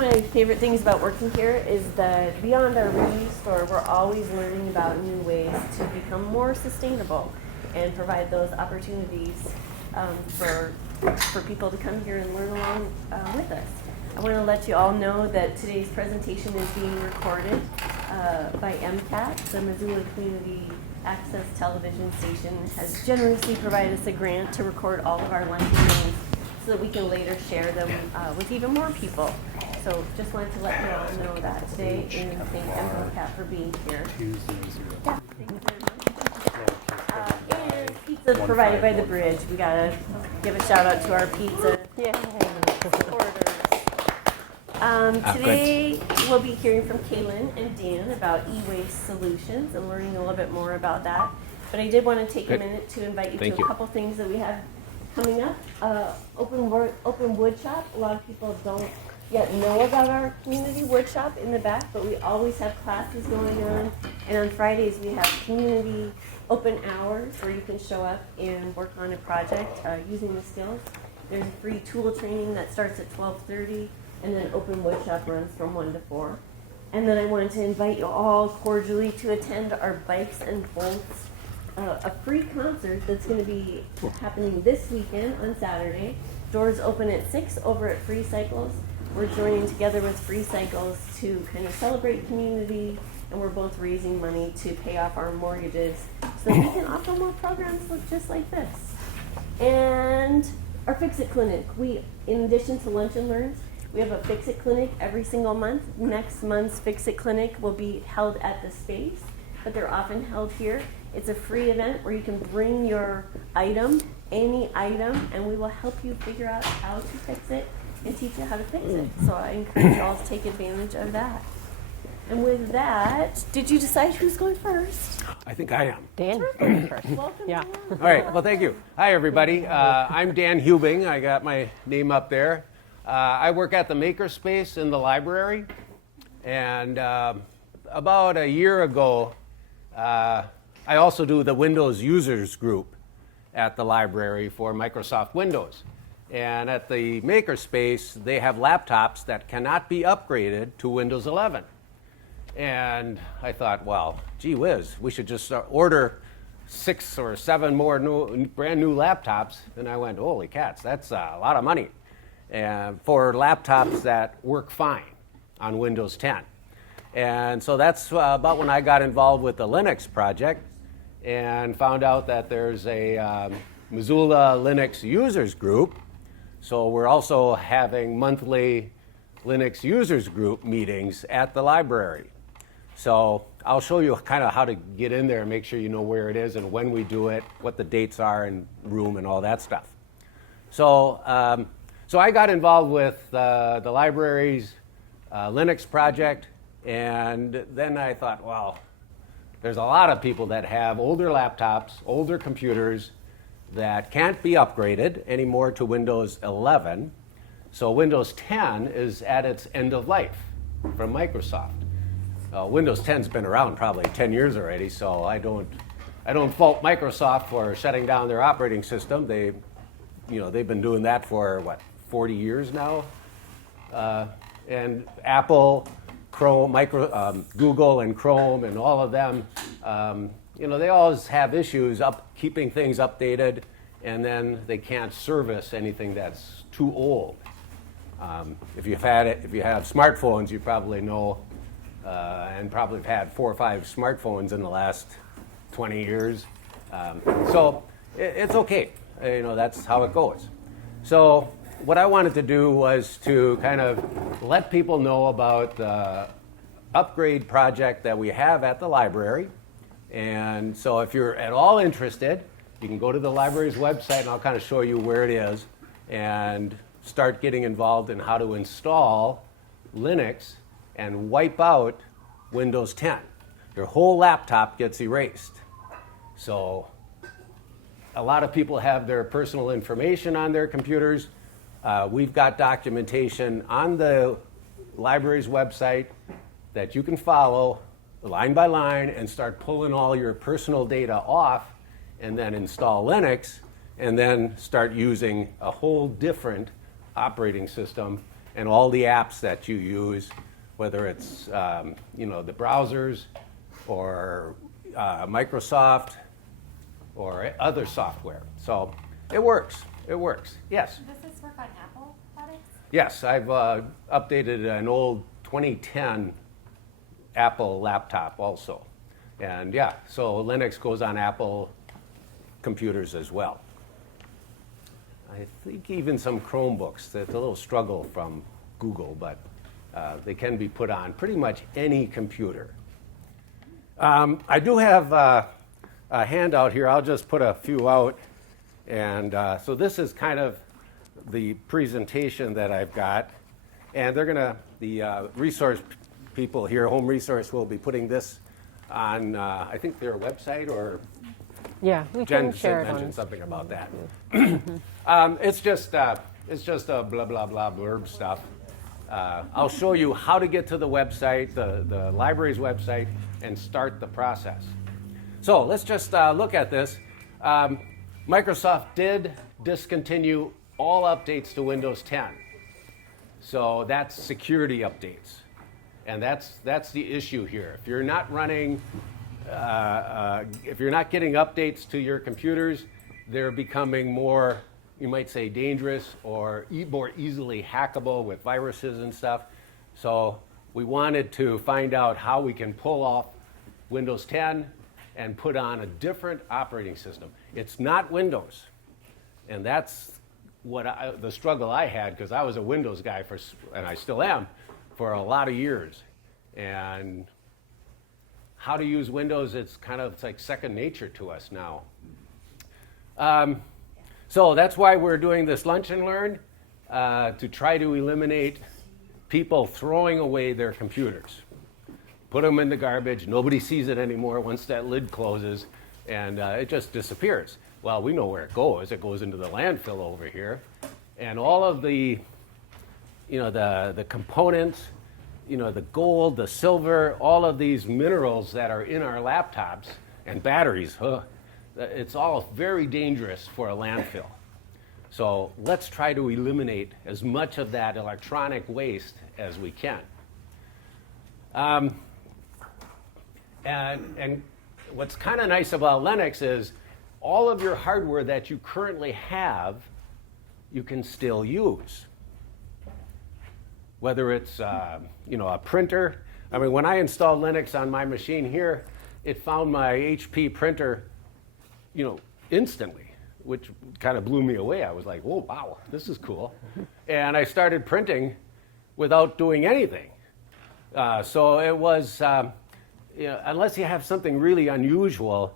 my favorite things about working here is that beyond our reuse store, we're always learning about new ways to become more sustainable and provide those opportunities for people to come here and learn along with us. I want to let you all know that today's presentation is being recorded by MCAT, the Missoula Community Access Television Station has generously provided us a grant to record all of our lunch meetings so that we can later share them with even more people. So just wanted to let you all know that today, and thank MCAT for being here. Yeah, thank you very much. And pizza provided by the Bridge. We gotta give a shout out to our pizza supporters. Today we'll be hearing from Kaylin and Dan about eWaste solutions and learning a little bit more about that. But I did want to take a minute to invite you to a couple things that we have coming up. Open wood shop. A lot of people don't yet know about our community wood shop in the back, but we always have classes going on. And on Fridays we have community open hours where you can show up and work on a project using the skills. There's a free tool training that starts at 12:30. And then open wood shop runs from 1 to 4. And then I wanted to invite you all cordially to attend our Bikes and Bolts, a free concert that's going to be happening this weekend on Saturday. Doors open at 6 over at Free Cycles. We're joining together with Free Cycles to kind of celebrate community, and we're both raising money to pay off our mortgages so that we can offer more programs look just like this. And our Fix-It Clinic. We, in addition to Lunch and Learns, we have a Fix-It Clinic every single month. Next month's Fix-It Clinic will be held at the space, but they're often held here. It's a free event where you can bring your item, any item, and we will help you figure out how to fix it and teach you how to fix it. So I encourage you all to take advantage of that. And with that, did you decide who's going first? I think I am. Dan is going first. Welcome. Yeah. All right, well, thank you. Hi, everybody. I'm Dan Hubing. I got my name up there. I work at the Makerspace in the library, and about a year ago, I also do the Windows Users Group at the library for Microsoft Windows. And at the Makerspace, they have laptops that cannot be upgraded to Windows 11. And I thought, well, gee whiz, we should just order 6 or 7 more brand new laptops. And I went, holy cats, that's a lot of money. And for laptops that work fine on Windows 10. And so that's about when I got involved with the Linux project and found out that there's a Missoula Linux users group. So we're also having monthly Linux users group meetings at the library. So I'll show you kind of how to get in there and make sure you know where it is and when we do it, what the dates are and room and all that stuff. So I got involved with the library's Linux project, and then I thought, well, there's a lot of people that have older laptops, older computers that can't be upgraded anymore to Windows 11. So Windows 10 is at its end of life from Microsoft. Windows 10's been around probably 10 years already, so I don't fault Microsoft for shutting down their operating system. They've been doing that for 40 years now, and Apple, Chrome, Google, and Chrome, and all of them, they always have issues keeping things updated, and then they can't service anything that's too old. If you have smartphones, you probably know, and probably have had 4 or 5 smartphones in the last 20 years. So it's okay. That's how it goes. So what I wanted to do was to kind of let people know about the upgrade project that we have at the library. And so if you're at all interested, you can go to the library's website and I'll kind of show you where it is and start getting involved in how to install Linux and wipe out Windows 10. Your whole laptop gets erased. So a lot of people have their personal information on their computers. We've got documentation on the library's website that you can follow line by line and start pulling all your personal data off and then install Linux and then start using a whole different operating system and all the apps that you use, whether it's the browsers or Microsoft or other software. So it works. It works. Yes? Does this work on Apple products? Yes, I've updated an old 2010 Apple laptop also. And yeah, so Linux goes on Apple computers as well. I think even some Chromebooks. That's a little struggle from Google, but they can be put on pretty much any computer. I do have a handout here. I'll just put a few out. And so this is kind of the presentation that I've got. And they're going to, the resource people here, Home Resource, will be putting this on, I think, their website, or Yeah, we Jen can share it mentioned on. something about that. It's just a blah, blah, blah blurb stuff. I'll show you how to get to the website, the library's website, and start the process. So let's just look at this. Microsoft did discontinue all updates to Windows 10. So that's security updates. And that's the issue here. If you're not running, if you're not getting updates to your computers, they're becoming more, you might say, dangerous or more easily hackable with viruses and stuff. So we wanted to find out how we can pull off Windows 10 and put on a different operating system. It's not Windows. And that's what the struggle I had, because I was a Windows guy and I still am, for a lot of years. And how to use Windows, it's like second nature to us now. So that's why we're doing this Lunch and Learn, to try to eliminate people throwing away their computers. Put them in the garbage, nobody sees it anymore once that lid closes, and it just disappears. Well, we know where it goes. It goes into the landfill over here. And all of the components, the gold, the silver, all of these minerals that are in our laptops and batteries, it's all very dangerous for a landfill. So let's try to eliminate as much of that electronic waste as we can. And what's kind of nice about Linux is all of your hardware that you currently have, you can still use. Whether it's a printer. I mean, when I installed Linux on my machine here, it found my HP printer, instantly, which kind of blew me away. I was like, "Whoa, wow, this is cool," and I started printing without doing anything. So it was, unless you have something really unusual,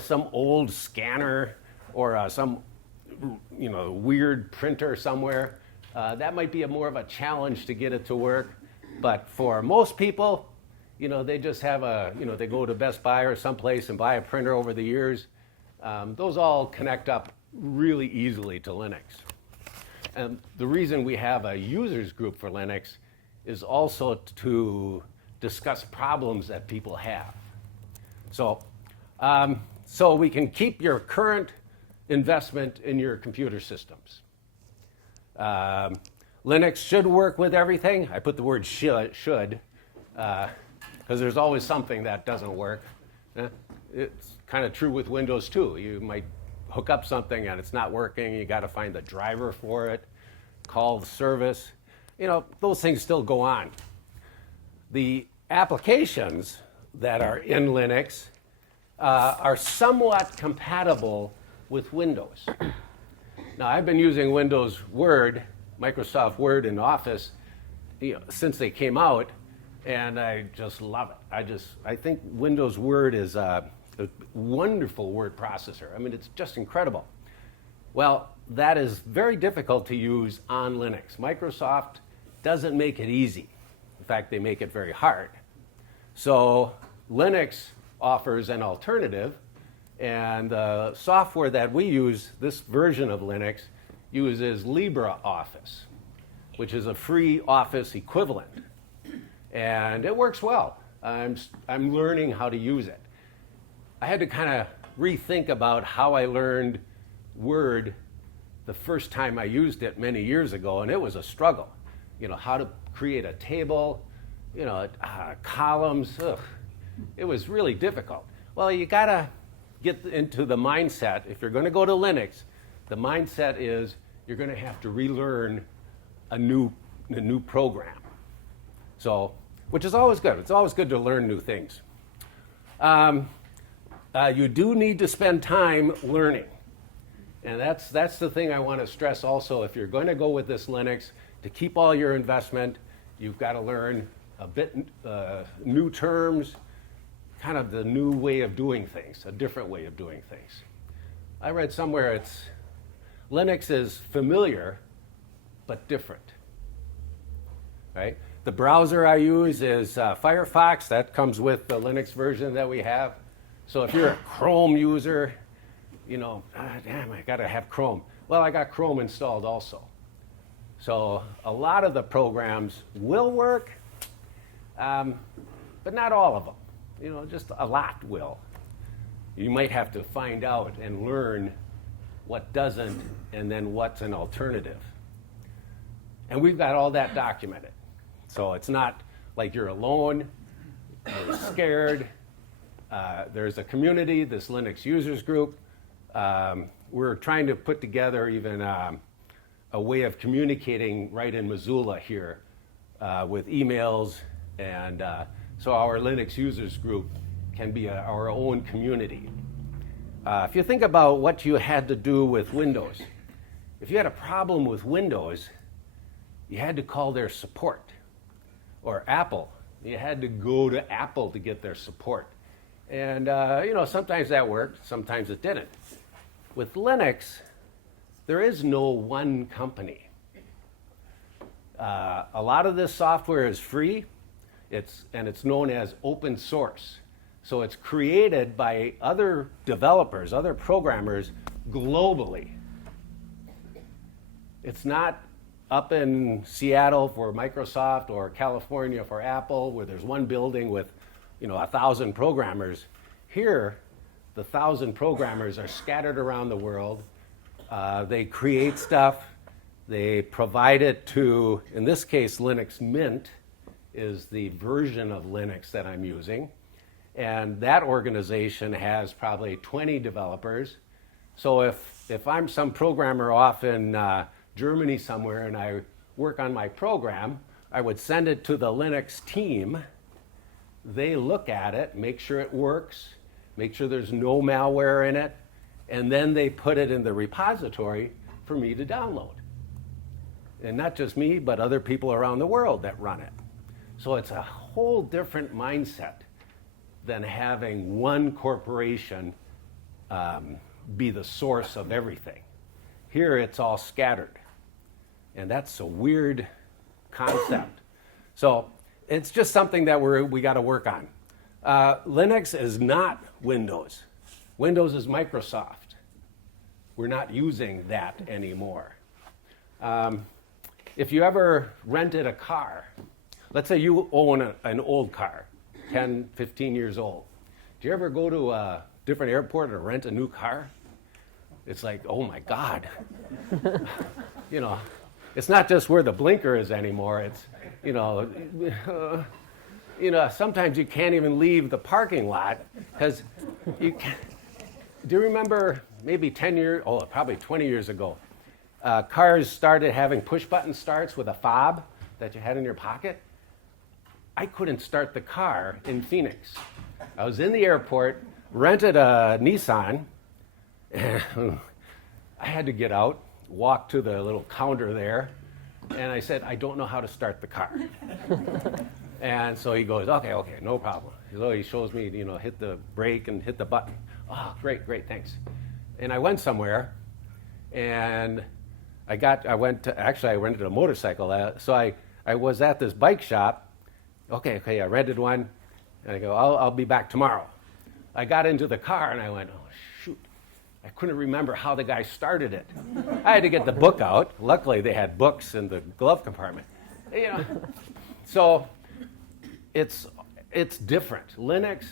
some old scanner or some, weird printer somewhere. That might be more of a challenge to get it to work. But for most people, they just have they go to Best Buy or someplace and buy a printer over the years. Those all connect up really easily to Linux. And the reason we have a users group for Linux is also to discuss problems that people have. So, so we can keep your current investment in your computer systems. Linux should work with everything. I put the word should, because there's always something that doesn't work. It's kind of true with Windows too. You might hook up something and it's not working. You got to find the driver for it, call the service. Those things still go on. The applications that are in Linux are somewhat compatible with Windows. Now, I've been using Windows Word, Microsoft Word and Office, since they came out, and I just love it. I think Windows Word is a wonderful word processor. I mean, it's just incredible. Well, that is very difficult to use on Linux. Microsoft doesn't make it easy. In fact, they make it very hard. So Linux offers an alternative, and the software that we use, this version of Linux, uses LibreOffice, which is a free Office equivalent. And it works well. I'm learning how to use it. I had to kind of rethink about how I learned Word the first time I used it many years ago, and it was a struggle. how to create a table, columns. Ugh. It was really difficult. Well, you got to get into the mindset. If you're going to go to Linux, the mindset is you're going to have to relearn a new program. So, which is always good. It's always good to learn new things. You do need to spend time learning. And that's the thing I want to stress also. If you're going to go with this Linux, to keep all your investment, you've got to learn a bit new terms, kind of the new way of doing things, a different way of doing things. I read somewhere Linux is familiar, but different, right? The browser I use is Firefox. That comes with the Linux version that we have. So if you're a Chrome user, damn, I got to have Chrome. Well, I got Chrome installed also. So a lot of the programs will work, but not all of them. Just a lot will. You might have to find out and learn what doesn't and then what's an alternative. And we've got all that documented. So it's not like you're alone, you're scared. There's a community, this Linux users group. We're trying to put together even a way of communicating right in Missoula here with emails, and so our Linux users group can be our own community. If you think about what you had to do with Windows, if you had a problem with Windows, you had to call their support. Or Apple, you had to go to Apple to get their support. And sometimes that worked, sometimes it didn't. With Linux, there is no one company. A lot of this software is free, and it's known as open source. So it's created by other developers, other programmers globally. It's not up in Seattle for Microsoft or California for Apple, where there's one building with 1,000 programmers. Here, the 1,000 programmers are scattered around the world. They create stuff. They provide it to, in this case, Linux Mint is the version of Linux that I'm using. And that organization has probably 20 developers. So if I'm some programmer off in Germany somewhere and I work on my program, I would send it to the Linux team. They look at it, make sure it works, make sure there's no malware in it, and then they put it in the repository for me to download. And not just me, but other people around the world that run it. So it's a whole different mindset than having one corporation be the source of everything. Here it's all scattered. And that's a weird concept. So it's just something that we got to work on. Linux is not Windows. Windows is Microsoft. We're not using that anymore. If you ever rented a car, let's say you own an old car, 10, 15 years old. Do you ever go to a different airport and rent a new car? It's like, oh my God. It's not just where the blinker is anymore. It's, sometimes you can't even leave the parking lot because you can't. Do you remember maybe 10 years, probably 20 years ago, cars started having push-button starts with a fob that you had in your pocket? I couldn't start the car in Phoenix. I was in the airport, rented a Nissan, and I had to get out, walk to the little counter there, and I said, I don't know how to start the car. And so he goes, okay, no problem. So he shows me, hit the brake and hit the button. Oh, great, thanks. And I went somewhere, and I rented a motorcycle. So I was at this bike shop. Okay, I rented one, and I go, I'll be back tomorrow. I got into the car, and I went, oh, shoot. I couldn't remember how the guy started it. I had to get the book out. Luckily, they had books in the glove compartment. So it's different. Linux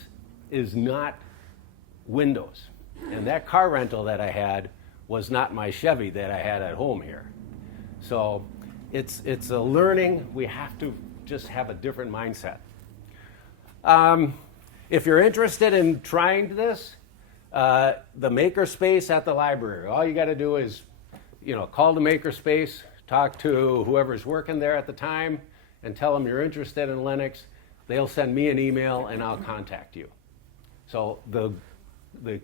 is not Windows. And that car rental that I had was not my Chevy that I had at home here. So it's a learning. We have to just have a different mindset. If you're interested in trying this, the makerspace at the library, all you got to do is, call the makerspace, talk to whoever's working there at the time, and tell them you're interested in Linux. They'll send me an email, and I'll contact you. So the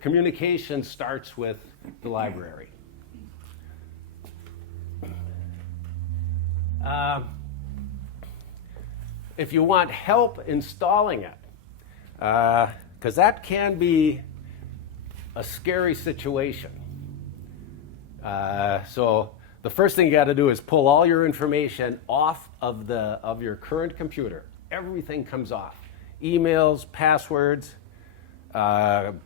communication starts with the library. If you want help installing it, because that can be a scary situation. So the first thing you got to do is pull all your information off of your current computer. Everything comes off. Emails, passwords,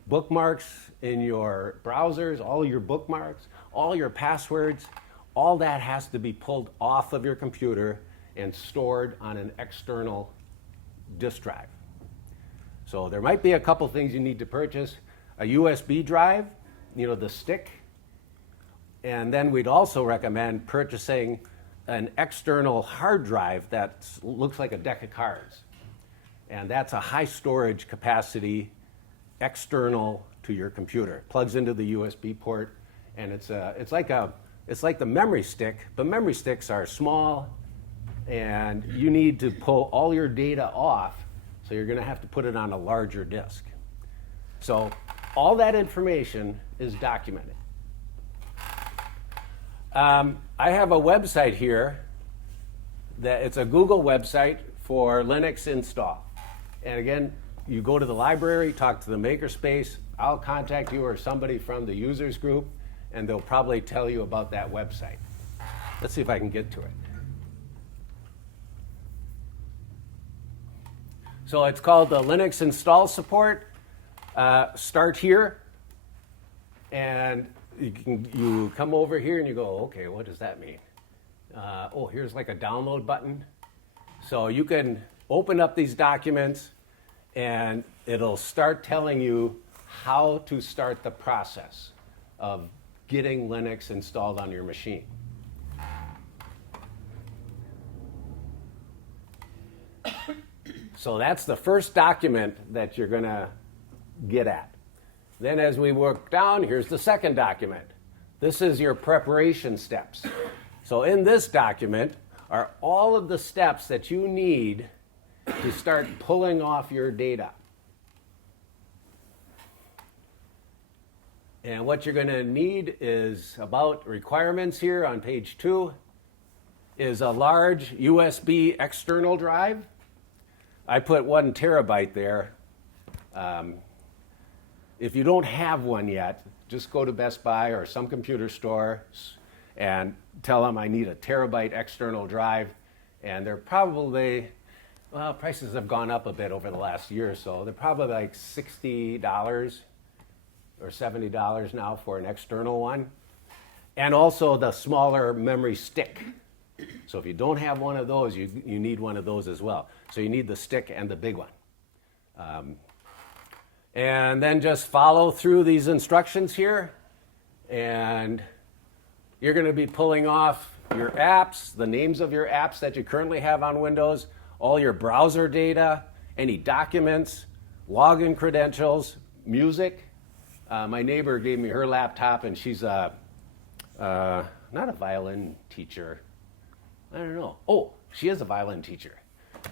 bookmarks in your browsers, all your bookmarks, all your passwords, all that has to be pulled off of your computer and stored on an external disk drive. So there might be a couple things you need to purchase. A USB drive, the stick. And then we'd also recommend purchasing an external hard drive that looks like a deck of cards. And that's a high storage capacity external to your computer. Plugs into the USB port, and it's like the memory stick, but memory sticks are small, and you need to pull all your data off, so you're going to have to put it on a larger disk. So all that information is documented. I have a website here that it's a Google website for Linux install. And again, you go to the library, talk to the makerspace. I'll contact you or somebody from the users group, and they'll probably tell you about that website. Let's see if I can get to it. So it's called the Linux Install Support. Start here, and you come over here and you go, okay, what does that mean? Here's like a download button. So you can open up these documents, and it'll start telling you how to start the process of getting Linux installed on your machine. So that's the first document that you're going to get at. Then as we work down, here's the second document. This is your preparation steps. So in this document are all of the steps that you need to start pulling off your data. And what you're going to need is about requirements here on page 2 is a large USB external drive. I put 1 terabyte there. If you don't have one yet, just go to Best Buy or some computer store and tell them I need a terabyte external drive. And they're probably, prices have gone up a bit over the last year or so. They're probably like $60 or $70 now for an external one. And also the smaller memory stick. So if you don't have one of those, you need one of those as well. So you need the stick and the big one. And then just follow through these instructions here. And you're going to be pulling off your apps, the names of your apps that you currently have on Windows, all your browser data, any documents, login credentials, music. My neighbor gave me her laptop, and she's not a violin teacher. I don't know. Oh, she is a violin teacher.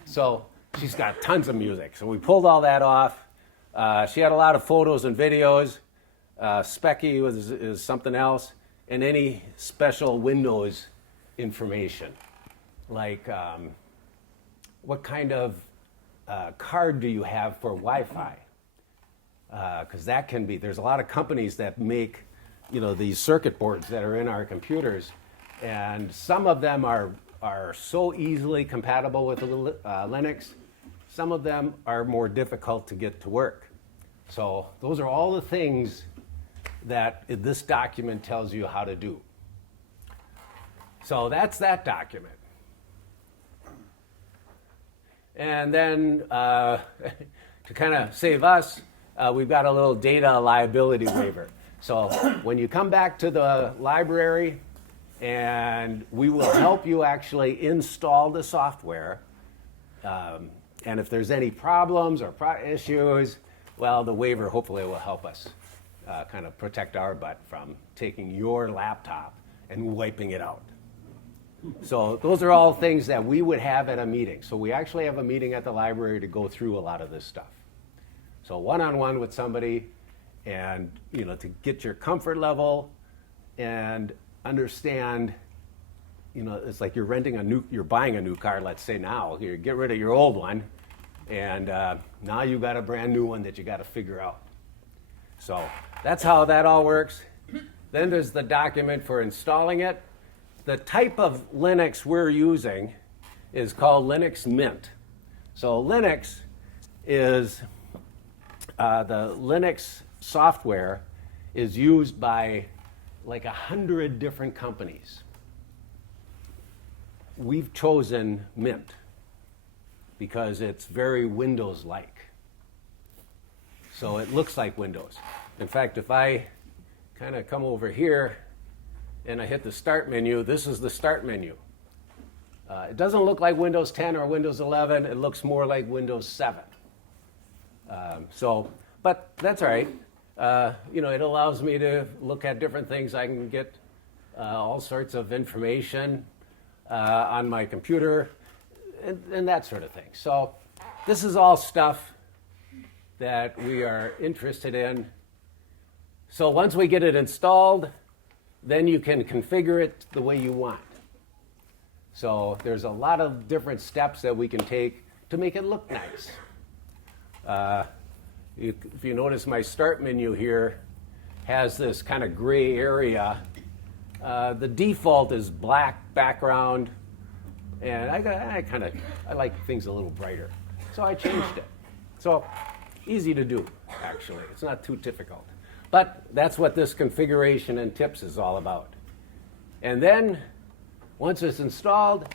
So she's got tons of music. So we pulled all that off. She had a lot of photos and videos. Specky is something else. And any special Windows information, like what kind of card do you have for Wi-Fi? Because that can be, there's a lot of companies that make, these circuit boards that are in our computers, and some of them are so easily compatible with Linux. Some of them are more difficult to get to work. So those are all the things that this document tells you how to do. So that's that document. And then to kind of save us, we've got a little data liability waiver. So when you come back to the library and we will help you actually install the software. And if there's any problems or issues, well, the waiver hopefully will help us kind of protect our butt from taking your laptop and wiping it out. So those are all things that we would have at a meeting. So we actually have a meeting at the library to go through a lot of this stuff. So one-on-one with somebody, and to get your comfort level and understand. It's like you're buying a new car. Let's say now you get rid of your old one, and now you got a brand new one that you got to figure out. So that's how that all works. Then there's the document for installing it. The type of Linux we're using is called Linux Mint. So Linux is the Linux software is used by like 100 different companies. We've chosen Mint because it's very Windows-like. So it looks like Windows. In fact, if I kind of come over here and I hit the Start menu, this is the Start menu. It doesn't look like Windows 10 or Windows 11. It looks more like Windows 7. But that's all right. It allows me to look at different things. I can get all sorts of information on my computer and that sort of thing. So this is all stuff that we are interested in. So once we get it installed, then you can configure it the way you want. So there's a lot of different steps that we can take to make it look nice. If you notice, my Start menu here has this kind of gray area. The default is black background, and I like things a little brighter, so I changed it. So easy to do, actually. It's not too difficult. But that's what this configuration and tips is all about. And then once it's installed,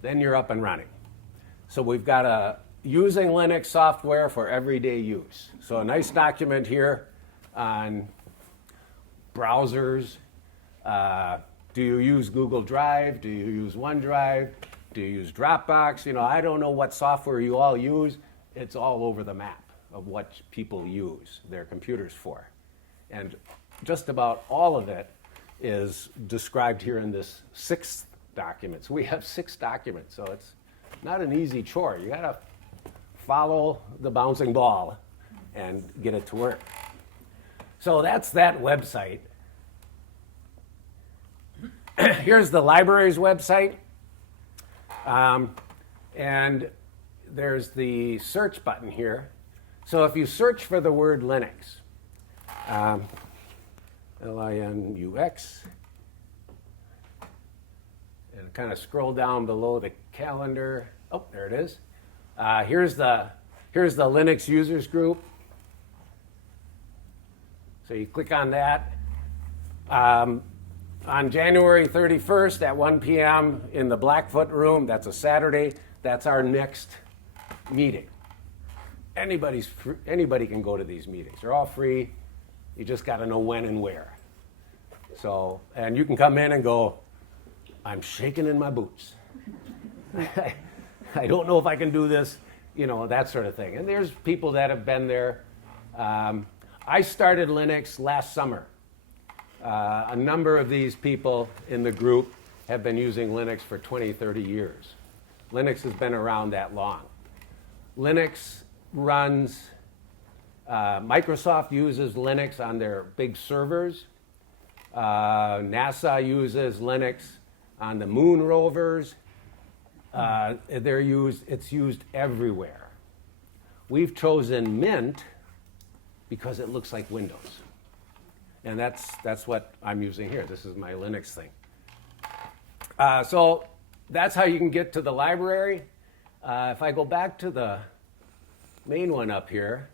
then you're up and running. So we've got using Linux software for everyday use. So a nice document here on browsers. Do you use Google Drive? Do you use OneDrive? Do you use Dropbox? I don't know what software you all use. It's all over the map of what people use their computers for. And just about all of it is described here in this 6th document. So we have 6 documents, so it's not an easy chore. You got to follow the bouncing ball and get it to work. So that's that website. Here's the library's website. And there's the search button here. So if you search for the word Linux, Linux, and kind of scroll down below the calendar. Oh, there it is. Here's the Linux users group. So you click on that. On January 31st at 1 p.m. in the Blackfoot room, that's a Saturday, that's our next meeting. Anybody can go to these meetings. They're all free. You just got to know when and where. So, and you can come in and go, I'm shaking in my boots. I don't know if I can do this, that sort of thing. And there's people that have been there. I started Linux last summer. A number of these people in the group have been using Linux for 20, 30 years. Linux has been around that long. Linux runs, Microsoft uses Linux on their big servers. NASA uses Linux on the moon rovers. It's used everywhere. We've chosen Mint because it looks like Windows. And that's what I'm using here. This is my Linux thing. So that's how you can get to the library. If I go back to the main one up here,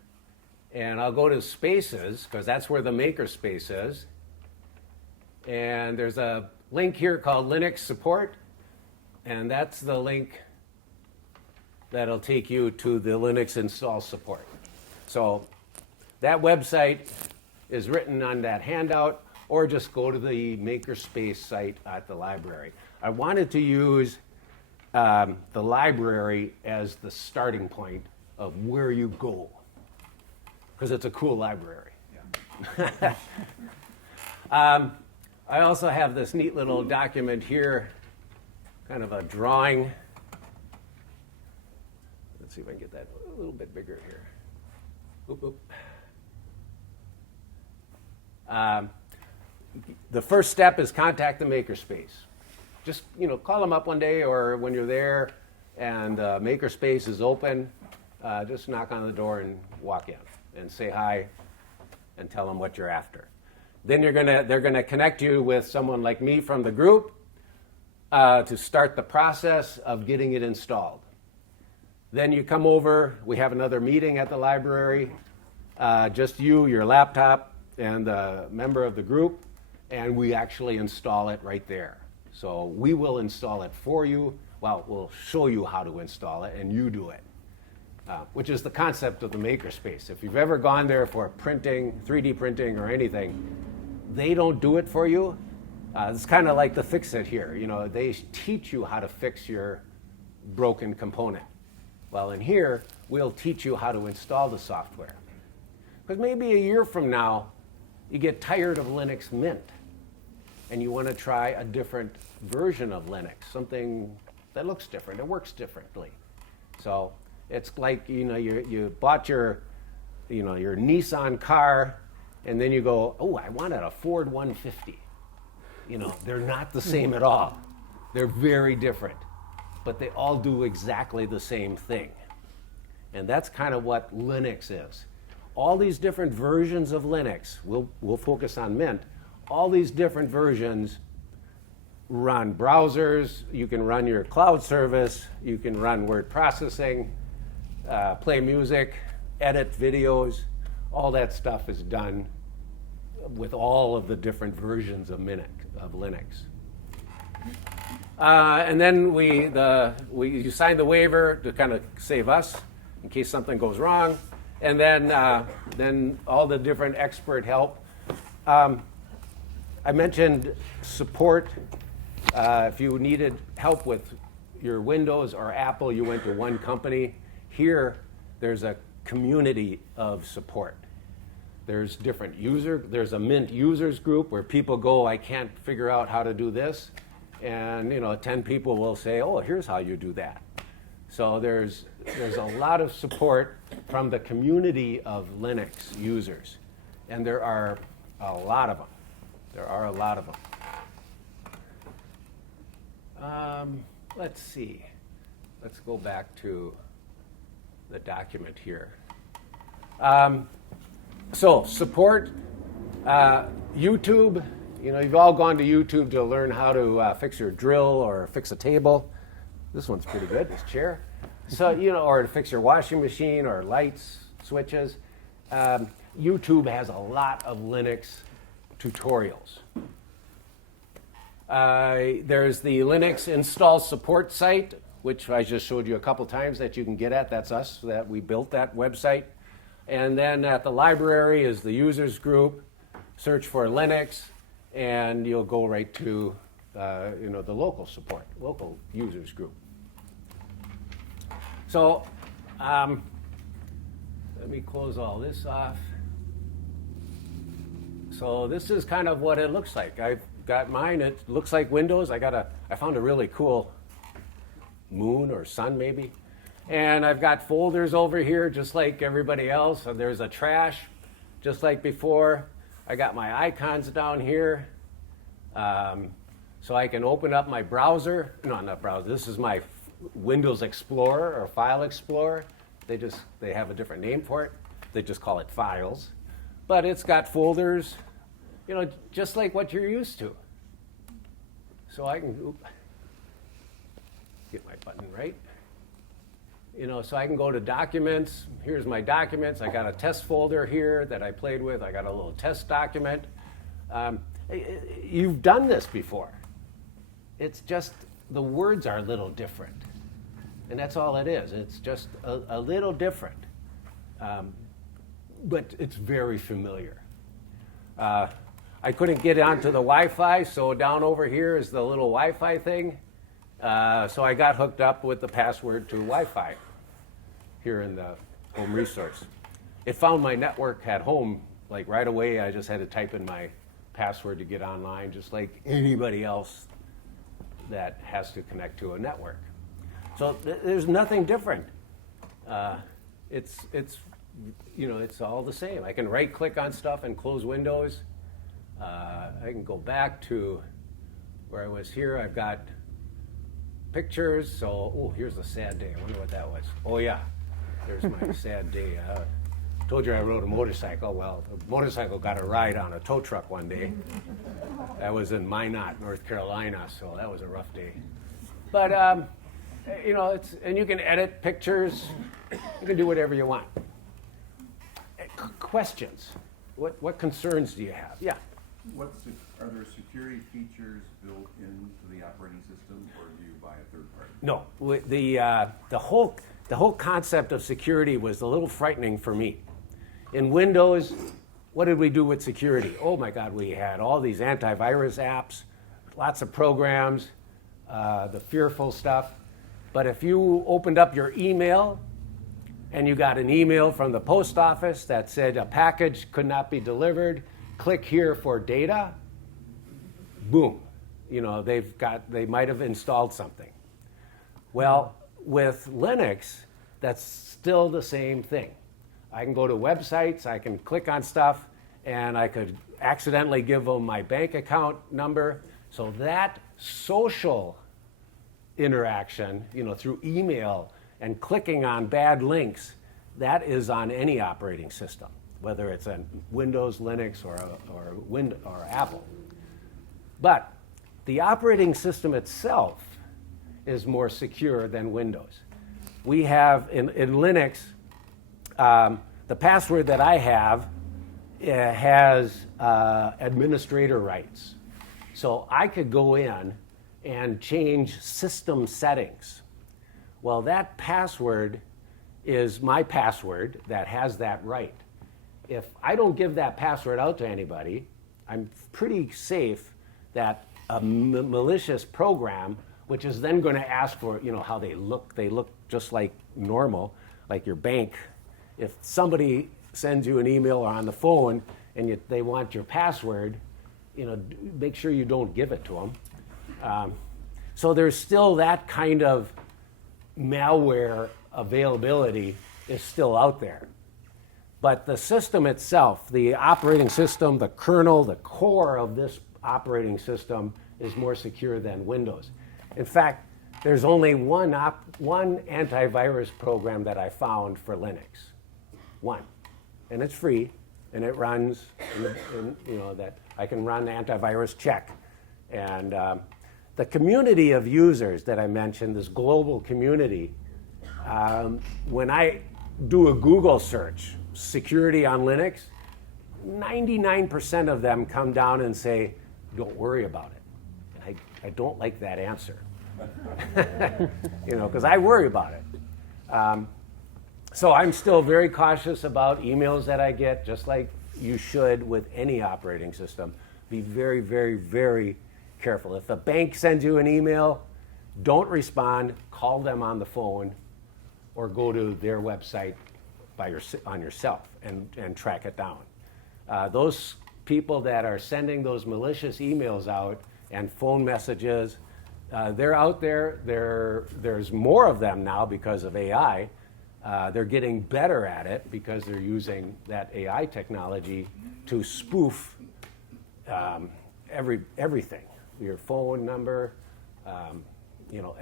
and I'll go to Spaces, because that's where the makerspace is. And there's a link here called Linux Support, and that's the link that'll take you to the Linux install support. So that website is written on that handout. or just go to the Makerspace site at the library. I wanted to use the library as the starting point of where you go, because it's a cool library. Yeah. I also have this neat little document here, kind of a drawing. Let's see if I can get that a little bit bigger here. Oop, oop. The first step is contact the Makerspace. Just call them up one day, or when you're there and Makerspace is open, just knock on the door and walk in and say hi and tell them what you're after. Then they're gonna connect you with someone like me from the group to start the process of getting it installed. Then you come over, we have another meeting at the library, just you, your laptop, and a member of the group, and we actually install it right there. So we will install it for you. Well, we'll show you how to install it, and you do it, which is the concept of the Makerspace. If you've ever gone there for printing, 3D printing or anything, they don't do it for you. It's kind of like the Fix-It here. They teach you how to fix your broken component. Well, in here, we'll teach you how to install the software. Because maybe a year from now, you get tired of Linux Mint, and you want to try a different version of Linux, something that looks different, it works differently. So it's like you bought your Nissan car, and then you go, oh, I wanted a Ford 150. They're not the same at all. They're very different, but they all do exactly the same thing. And that's kind of what Linux is. All these different versions of Linux, we'll focus on Mint, all these different versions run browsers, you can run your cloud service, you can run word processing, play music, edit videos, all that stuff is done with all of the different versions of Linux. And then you sign the waiver to kind of save us in case something goes wrong, and then all the different expert help. I mentioned support. If you needed help with your Windows or Apple, you went to one company. Here, there's a community of support. There's there's a Mint users group where people go, I can't figure out how to do this. And 10 people will say, oh, here's how you do that. So there's a lot of support from the community of Linux users. And there are a lot of them. Let's see. Let's go back to the document here. So support, YouTube. You've all gone to YouTube to learn how to fix your drill or fix a table. This one's pretty good, this chair. So, or to fix your washing machine or lights, switches. YouTube has a lot of Linux tutorials. There's the Linux install support site, which I just showed you a couple times that you can get at. That's us, that we built that website. And then at the library is the users group. Search for Linux, and you'll go right to the local users group. So let me close all this off. So this is kind of what it looks like. I've got mine. It looks like Windows. I found a really cool moon or sun maybe. And I've got folders over here just like everybody else. And there's a trash just like before. I got my icons down here. So I can open up my browser. No, not browser. This is my Windows Explorer or File Explorer. They have a different name for it. They just call it Files. But it's got folders, just like what you're used to. So I can get my button right. So I can go to Documents. Here's my documents. I got a test folder here that I played with. I got a little test document. You've done this before. It's just the words are a little different. And that's all it is. It's just a little different. But it's very familiar. I couldn't get onto the Wi-Fi, so down over here is the little Wi-Fi thing. So I got hooked up with the password to Wi-Fi here in the home resource. It found my network at home like right away. I just had to type in my password to get online, just like anybody else that has to connect to a network. So there's nothing different. It's all the same. I can right-click on stuff and close windows. I can go back to where I was here. I've got pictures. So, here's a sad day. I wonder what that was. Oh yeah, there's my sad day. Told you I rode a motorcycle. Well, the motorcycle got a ride on a tow truck one day. That was in Minot, North Carolina, so that was a rough day. But and you can edit pictures. You can do whatever you want. Questions? What concerns do you have? Yeah. Are there security features built into the operating system, or do you buy a third party? No. The whole concept of security was a little frightening for me. In Windows, what did we do with security? Oh my God, we had all these antivirus apps, lots of programs, the fearful stuff. But if you opened up your email and you got an email from the post office that said a package could not be delivered, click here for data, boom. They might have installed something. Well, with Linux, that's still the same thing. I can go to websites, I can click on stuff, and I could accidentally give them my bank account number. So that social interaction, through email and clicking on bad links, that is on any operating system, whether it's on Windows, Linux, or Apple. But the operating system itself is more secure than Windows. We have, in Linux, the password that I have has administrator rights. So I could go in and change system settings. Well, that password is my password that has that right. If I don't give that password out to anybody, I'm pretty safe that a malicious program, which is then going to ask for, how they look just like normal, like your bank. If somebody sends you an email or on the phone and they want your password, make sure you don't give it to them. So there's still that kind of malware availability is still out there. But the system itself, the operating system, the kernel, the core of this operating system is more secure than Windows. In fact, there's only one antivirus program that I found for Linux. One. And it's free, and it runs, that I can run antivirus check. And the community of users that I mentioned, this global community, when I do a Google search, security on Linux, 99% of them come down and say, don't worry about it. And I don't like that answer, because I worry about it. So I'm still very cautious about emails that I get, just like you should with any operating system. Be very, very, very careful. If a bank sends you an email, don't respond. Call them on the phone or go to their website on yourself and track it down. Those people that are sending those malicious emails out and phone messages, they're out there. There's more of them now because of AI. They're getting better at it because they're using that AI technology to spoof everything. Your phone number,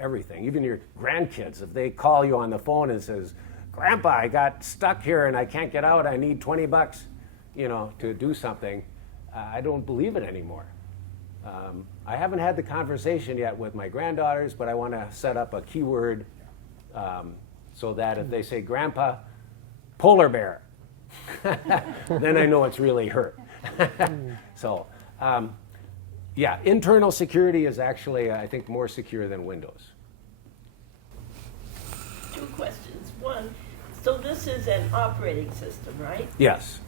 everything. Even your grandkids, if they call you on the phone and says, Grandpa, I got stuck here and I can't get out, I need $20, to do something, I don't believe it anymore. I haven't had the conversation yet with my granddaughters, but I want to set up a keyword so that if they say, Grandpa, polar bear, then I know it's really hurt. So, internal security is actually, I think, more secure than Windows. Two questions. One, so this is an operating system, right? Yes.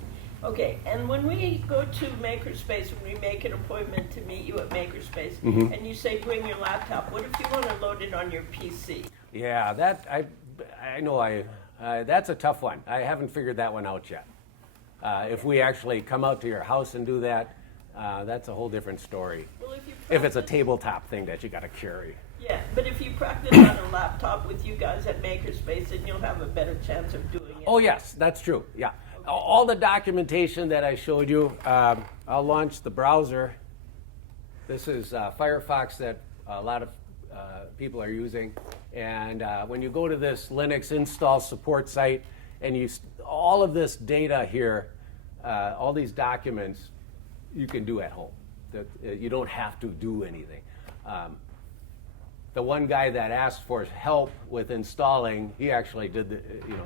Okay, and when we go to Makerspace, when we make an appointment to meet you at Makerspace, Mhm. and you say bring your laptop, what if you want to load it on your PC? Yeah, I know that's a tough one. I haven't figured that one out yet. If we actually come out to your house and do that, that's a whole different story. Well, if you If it's a practice- tabletop thing that you got to carry. Yeah, but if you practice on a laptop with you guys at Makerspace, then you'll have a better chance of doing it. Oh yes, that's true. Yeah, all the documentation that I showed you. I'll launch the browser. This is Firefox that a lot of people are using, and when you go to this Linux install support site, and all of this data here, all these documents, you can do at home. You don't have to do anything. The one guy that asked for help with installing, he actually did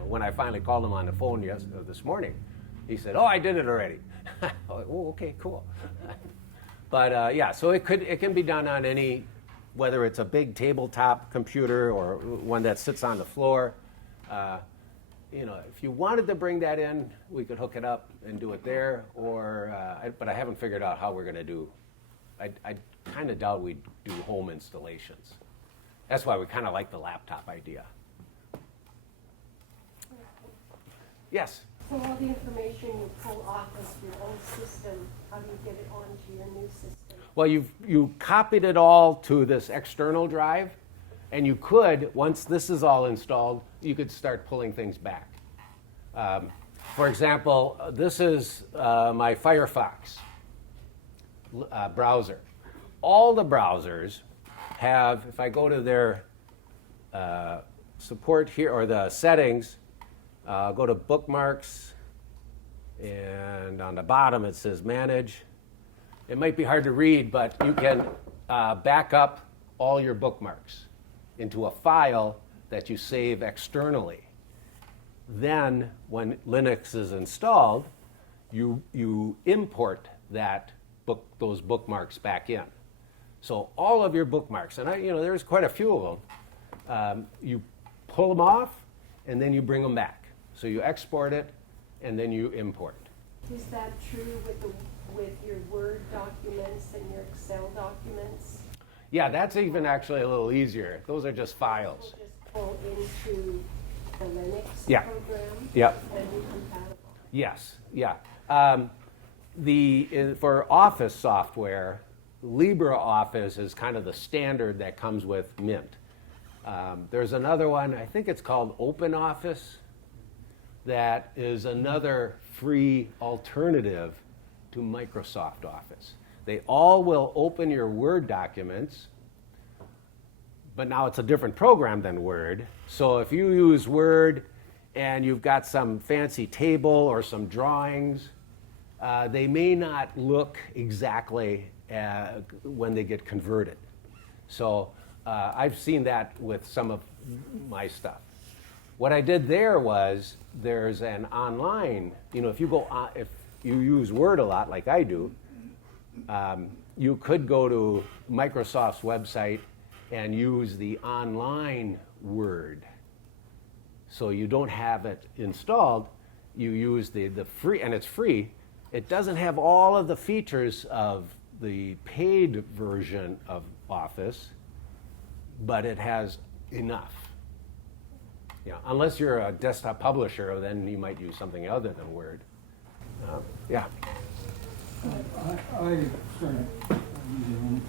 when I finally called him on the phone this morning, he said, "Oh, I did it already." Oh, okay, cool. But yeah, so it can be done on any, whether it's a big tabletop computer or one that sits on the floor. If you wanted to bring that in, we could hook it up and do it there. But I haven't figured out how we're going to do. I kind of doubt we do home installations. That's why we kind of like the laptop idea. Yes? So all the information you pull off of your old system, how do you get it onto your new system? Well, you copied it all to this external drive, and you could, once this is all installed, you could start pulling things back. For example, this is my Firefox browser. All the browsers have, if I go to their support here, or the settings, go to bookmarks, and on the bottom it says manage. It might be hard to read, but you can back up all your bookmarks into a file that you save externally. Then, when Linux is installed, you import those bookmarks back in. So all of your bookmarks, and there's quite a few of them, you pull them off, and then you bring them back. So you export it, and then you import. Is that true with your Word documents and your Excel documents? Yeah, that's even actually a little easier. Those are just files. People just pull into the Linux Yeah. program Yeah. and be compatible? Yes, yeah. For Office software, LibreOffice is kind of the standard that comes with Mint. There's another one, I think it's called OpenOffice, that is another free alternative to Microsoft Office. They all will open your Word documents, but now it's a different program than Word. So if you use Word and you've got some fancy table or some drawings, they may not look exactly when they get converted. So I've seen that with some of my stuff. What I did there was, there's an online, if you use Word a lot like I do, you could go to Microsoft's website and use the online Word. So you don't have it installed, you use the free, and it's free. It doesn't have all of the features of the paid version of Office, but it has enough. Unless you're a desktop publisher, then you might use something other than Word. Yeah. I started using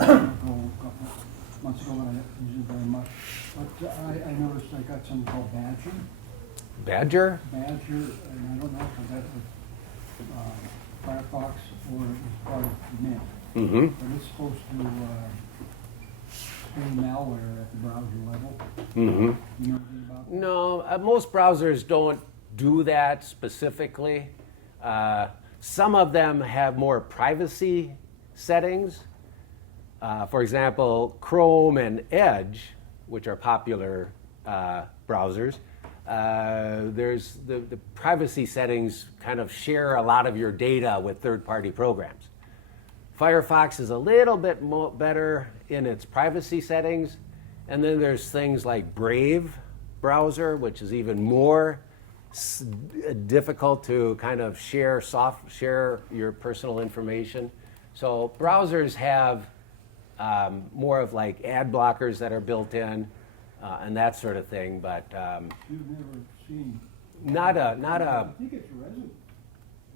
Linux a couple months ago, but I didn't use it very much. But I noticed I got something called Badger, Badger? and I don't know if that was Firefox or it was part of Mint. Mm-hmm. But it's supposed to screen malware at the browser level. Mm-hmm. You know anything about that? No, most browsers don't do that specifically. Some of them have more privacy settings. For example, Chrome and Edge, which are popular browsers, there's the privacy settings kind of share a lot of your data with third-party programs. Firefox is a little bit better in its privacy settings, and then there's things like Brave browser, which is even more difficult to kind of share your personal information. So browsers have more of like ad blockers that are built in and that sort of thing, but You've never seen. not I a. think it's resident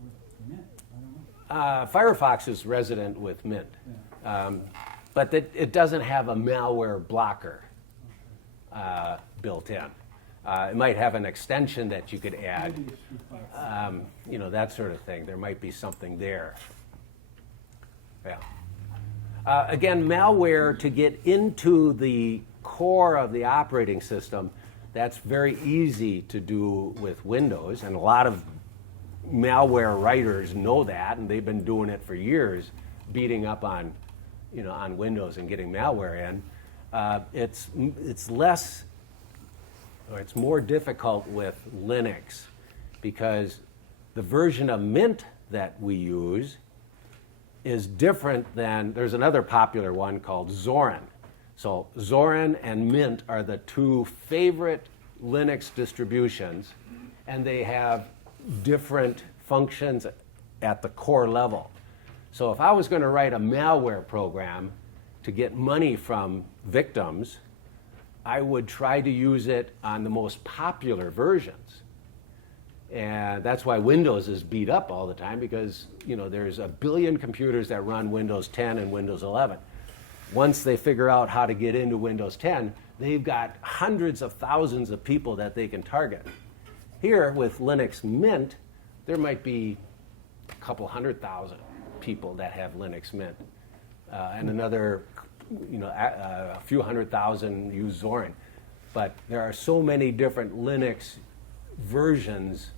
with Mint. I don't know. Firefox is resident with Mint, but it doesn't have a malware blocker built in. It might have an extension that you could add, Maybe it's through Firefox. that sort of thing. There might be something there. Yeah. Again, malware to get into the core of the operating system, that's very easy to do with Windows, and a lot of malware writers know that, and they've been doing it for years, beating up on, on Windows and getting malware in. It's less, or it's more difficult with Linux because the version of Mint that we use is different than, there's another popular one called Zorin. So Zorin and Mint are the two favorite Linux distributions, and they have different functions at the core level. So if I was going to write a malware program to get money from victims, I would try to use it on the most popular versions. And that's why Windows is beat up all the time, because there's a billion computers that run Windows 10 and Windows 11. Once they figure out how to get into Windows 10, they've got hundreds of thousands of people that they can target. Here with Linux Mint, there might be a couple 100,000 people that have Linux Mint, and another, a few 100,000 use Zorin. But there are so many different Linux versions,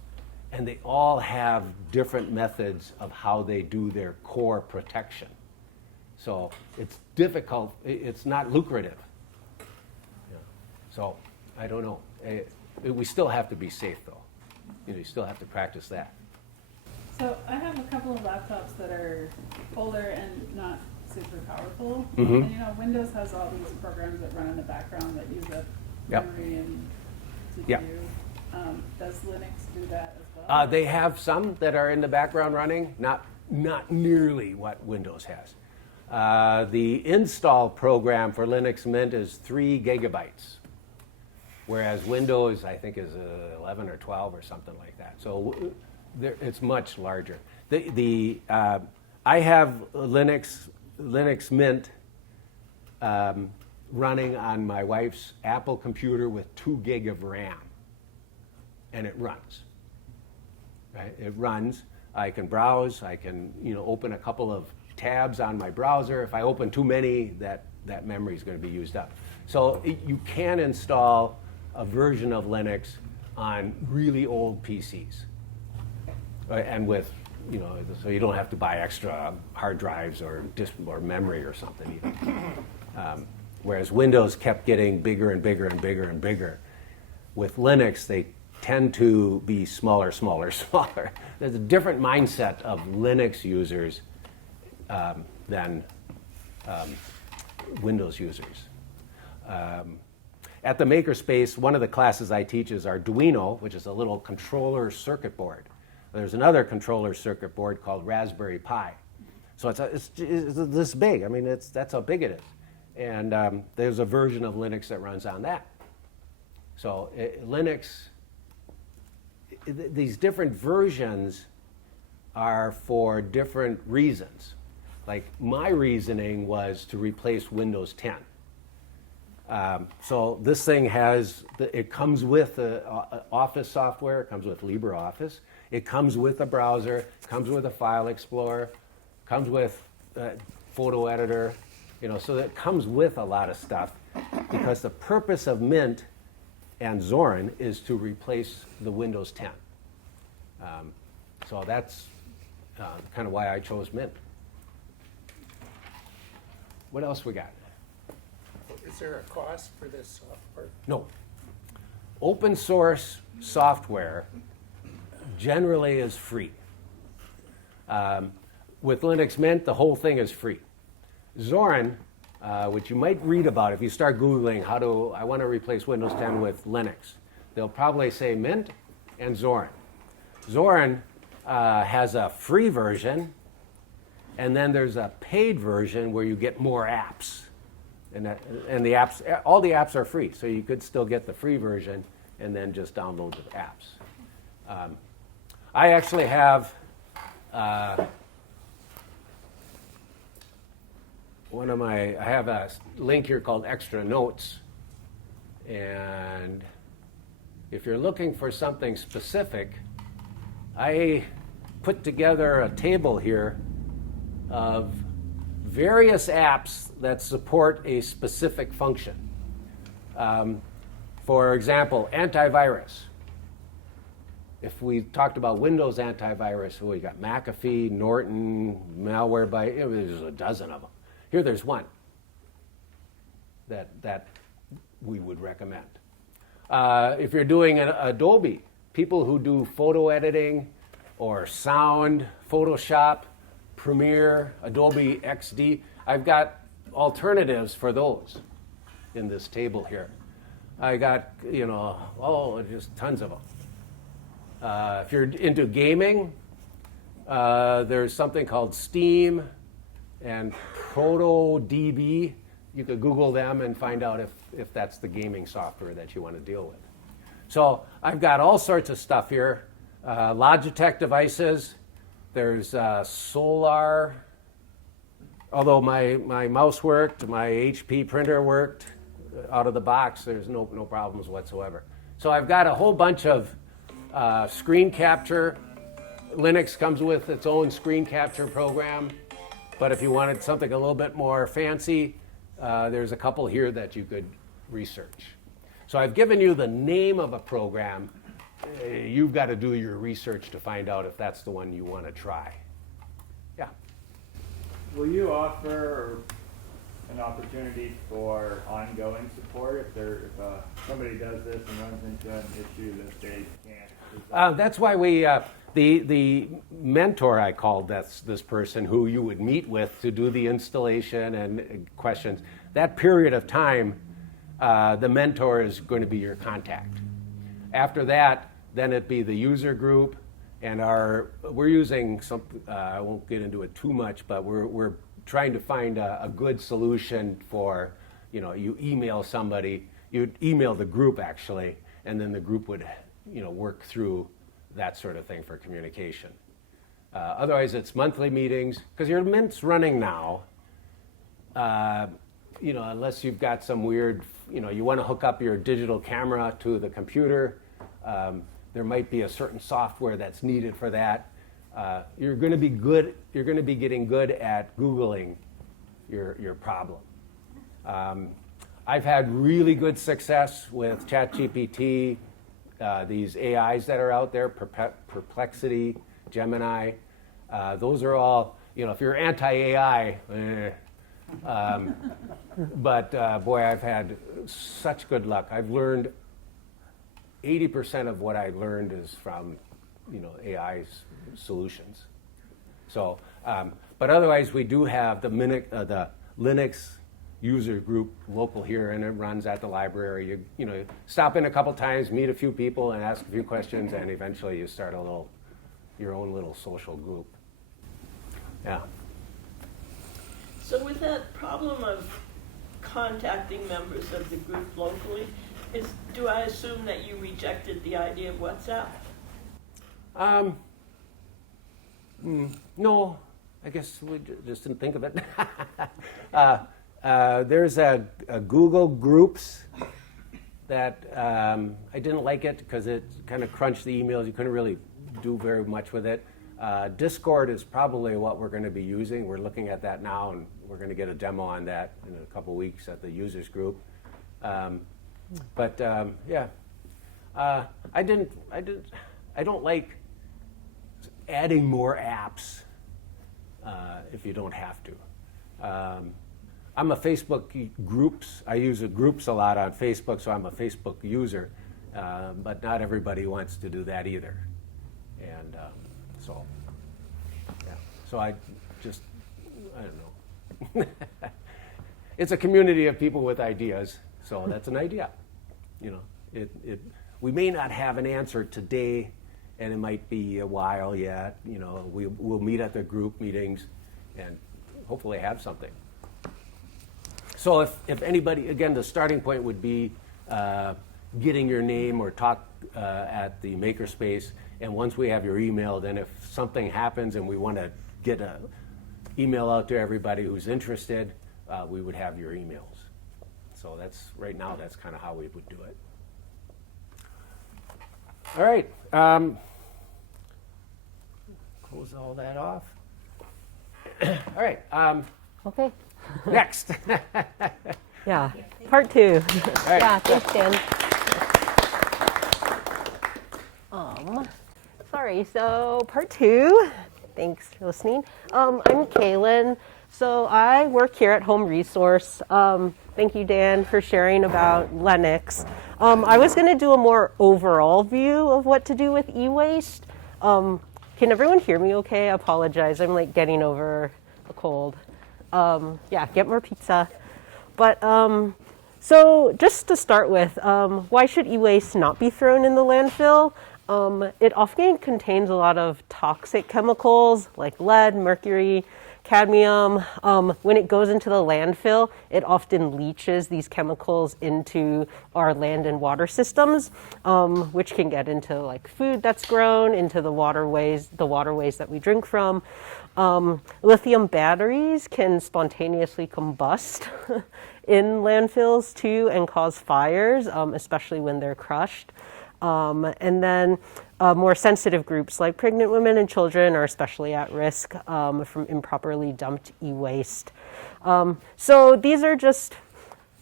and they all have different methods of how they do their core protection. So it's difficult. It's not lucrative. Yeah. So I don't know. We still have to be safe, though. You still have to practice that. So I have a couple of laptops that are older and not super powerful. Mm-hmm. And Windows has all these programs that run in the background that use up Yep. memory and CPU. Yep. Does Linux do that as well? They have some that are in the background running, not nearly what Windows has. The install program for Linux Mint is 3 gigabytes, whereas Windows, I think, is 11 or 12 or something like that. So it's much larger. I have Linux Mint running on my wife's Apple computer with 2 gig of RAM, and it runs. Right? It runs. I can browse. I can open a couple of tabs on my browser. If I open too many, that memory is going to be used up. So you can install a version of Linux on really old PCs, and with so you don't have to buy extra hard drives or disk or memory or something either. Whereas Windows kept getting bigger and bigger and bigger and bigger. With Linux, they tend to be smaller, smaller, smaller. There's a different mindset of Linux users than Windows users. At the Makerspace, one of the classes I teach is Arduino, which is a little controller circuit board. There's another controller circuit board called Raspberry Pi. So it's this big. I mean, that's how big it is. And there's a version of Linux that runs on that. So Linux, these different versions are for different reasons. Like my reasoning was to replace Windows 10. So this thing it comes with Office software, it comes with LibreOffice, it comes with a browser, it comes with a file explorer, comes with a photo editor, so it comes with a lot of stuff, because the purpose of Mint and Zorin is to replace the Windows 10. So that's kind of why I chose Mint. What else we got? Is there a cost for this software? No. Open source software generally is free. With Linux Mint, the whole thing is free. Zorin, which you might read about if you start Googling I want to replace Windows 10 with Linux, they'll probably say Mint, and Zorin. Zorin has a free version, and then there's a paid version where you get more apps. And the apps, all the apps are free, so you could still get the free version and then just download the apps. I actually have I have a link here called Extra Notes, and if you're looking for something specific, I put together a table here of various apps that support a specific function. For example, antivirus. If we talked about Windows antivirus, we got McAfee, Norton, Malwarebytes, there's a dozen of them. Here there's one that we would recommend. If you're doing an Adobe, people who do photo editing or sound, Photoshop, Premiere, Adobe XD, I've got alternatives for those in this table here. I got, just tons of them. If you're into gaming, there's something called Steam and ProtoDB. You could Google them and find out if that's the gaming software that you want to deal with. So I've got all sorts of stuff here. Logitech devices. There's Solar. Although my mouse worked, my HP printer worked out of the box, there's no problems whatsoever. So I've got a whole bunch of screen capture. Linux comes with its own screen capture program. But if you wanted something a little bit more fancy, there's a couple here that you could research. So I've given you the name of a program. You've got to do your research to find out if that's the one you want to try. Yeah. Will you offer an opportunity for ongoing support if somebody does this and runs into an issue that they can't resolve? That's why we the mentor I called, that's this person who you would meet with to do the installation and questions. That period of time, the mentor is going to be your contact. After that, then it'd be the user group, and we're using some. I won't get into it too much, but we're trying to find a good solution for, you email somebody, you'd email the group actually, and then the group would, work through that sort of thing for communication. Otherwise, it's monthly meetings, because your Mint's running now. Unless you've got some weird, you want to hook up your digital camera to the computer. There might be a certain software that's needed for that. You're going to be good. You're going to be getting good at Googling your problem. I've had really good success with ChatGPT, these AIs that are out there, Perplexity, Gemini. Those are all, if you're anti-AI, but boy, I've had such good luck. I've learned 80% of what I learned is from, AI's solutions. So, but otherwise, we do have the Linux user group local here, and it runs at the library. You stop in a couple times, meet a few people, and ask a few questions, and eventually you start your own little social group. Yeah. So with that problem of contacting members of the group locally, do I assume that you rejected the idea of WhatsApp? No, I guess we just didn't think of it. There's a Google Groups that I didn't like it because it kind of crunched the emails. You couldn't really do very much with it. Discord is probably what we're going to be using. We're looking at that now, and we're going to get a demo on that in a couple weeks at the users group. Yeah, I don't like adding more apps if you don't have to. I'm a Facebook groups. I use groups a lot on Facebook, so I'm a Facebook user. But not everybody wants to do that either. And so I don't know. It's a community of people with ideas, so that's an idea. we may not have an answer today, and it might be a while yet. You know, we'll meet at the group meetings and hopefully have something. So if anybody, again, the starting point would be getting your name or talk at the makerspace, and once we have your email, then if something happens and we want to get an email out to everybody who's interested, we would have your emails. So that's, right now, that's kind of how we would do it. All right. Close all that off. All right. Okay. Next. Yeah. Part 2. All right. Yeah, thanks, Dan. Sorry, so part 2. Thanks for listening. I'm Kaylin. So I work here at Home Resource. Thank you, Dan, for sharing about Lennox. I was going to do a more overall view of what to do with eWaste. Can everyone hear me okay? I apologize. I'm like getting over a cold. Yeah, get more pizza. But so just to start with, why should e-waste not be thrown in the landfill? It often contains a lot of toxic chemicals like lead, mercury, cadmium. When it goes into the landfill, it often leaches these chemicals into our land and water systems, which can get into like food that's grown, into the waterways that we drink from. Lithium batteries can spontaneously combust in landfills too and cause fires, especially when they're crushed. And then more sensitive groups like pregnant women and children are especially at risk from improperly dumped e-waste. So these are just a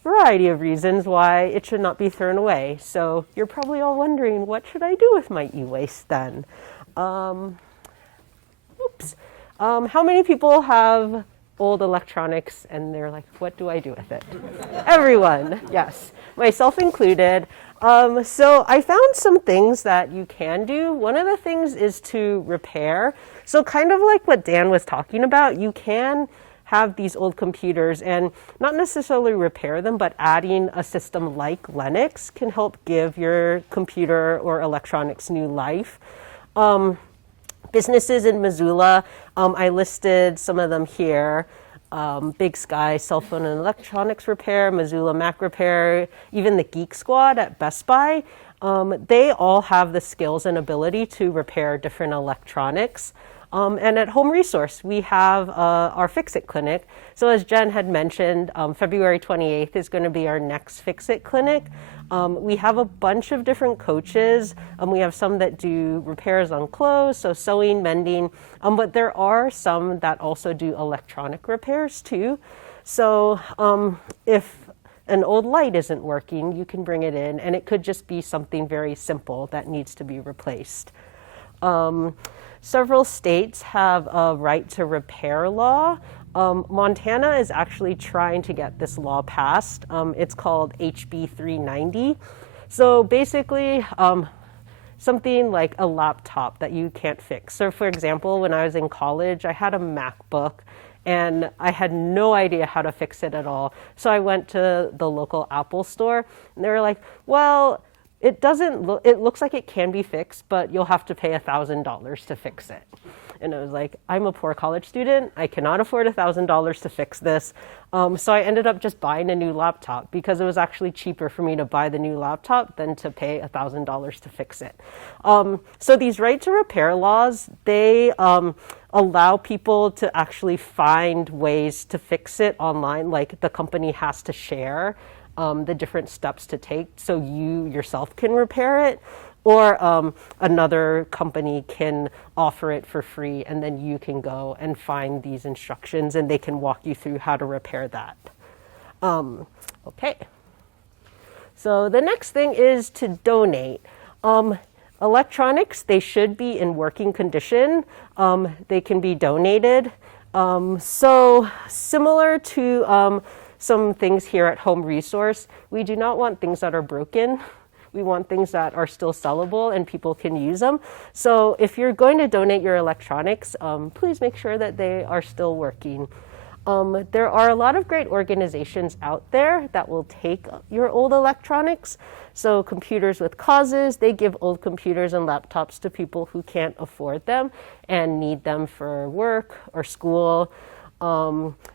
variety of reasons why it should not be thrown away. So you're probably all wondering, what should I do with my e-waste then? How many people have old electronics and they're like, what do I do with it? Everyone, yes, myself included. So I found some things that you can do. One of the things is to repair. So kind of like what Dan was talking about, you can have these old computers and not necessarily repair them, but adding a system like Lennox can help give your computer or electronics new life. Businesses in Missoula, I listed some of them here. Big Sky Cell Phone and Electronics Repair, Missoula Mac Repair, even the Geek Squad at Best Buy. They all have the skills and ability to repair different electronics. And at Home Resource, we have our Fix-It Clinic. So as Jen had mentioned, February 28th is going to be our next Fix-It Clinic. We have a bunch of different coaches. We have some that do repairs on clothes, so sewing, mending, but there are some that also do electronic repairs too. So if an old light isn't working, you can bring it in, and it could just be something very simple that needs to be replaced. Several states have a right to repair law. Montana is actually trying to get this law passed. It's called HB 390. So basically, something like a laptop that you can't fix. So for example, when I was in college, I had a MacBook and I had no idea how to fix it at all. So I went to the local Apple store and they were like, well, it looks like it can be fixed, but you'll have to pay $1,000 to fix it. And I was like, I'm a poor college student. I cannot afford $1,000 to fix this. So I ended up just buying a new laptop because it was actually cheaper for me to buy the new laptop than to pay $1,000 to fix it. So these right to repair laws, they allow people to actually find ways to fix it online. Like the company has to share the different steps to take so you yourself can repair it, or another company can offer it for free and then you can go and find these instructions and they can walk you through how to repair that. Okay. So the next thing is to donate. Electronics, they should be in working condition. They can be donated. So similar to some things here at Home Resource, we do not want things that are broken. We want things that are still sellable and people can use them. So if you're going to donate your electronics, please make sure that they are still working. There are a lot of great organizations out there that will take your old electronics. So Computers with Causes, they give old computers and laptops to people who can't afford them and need them for work or school.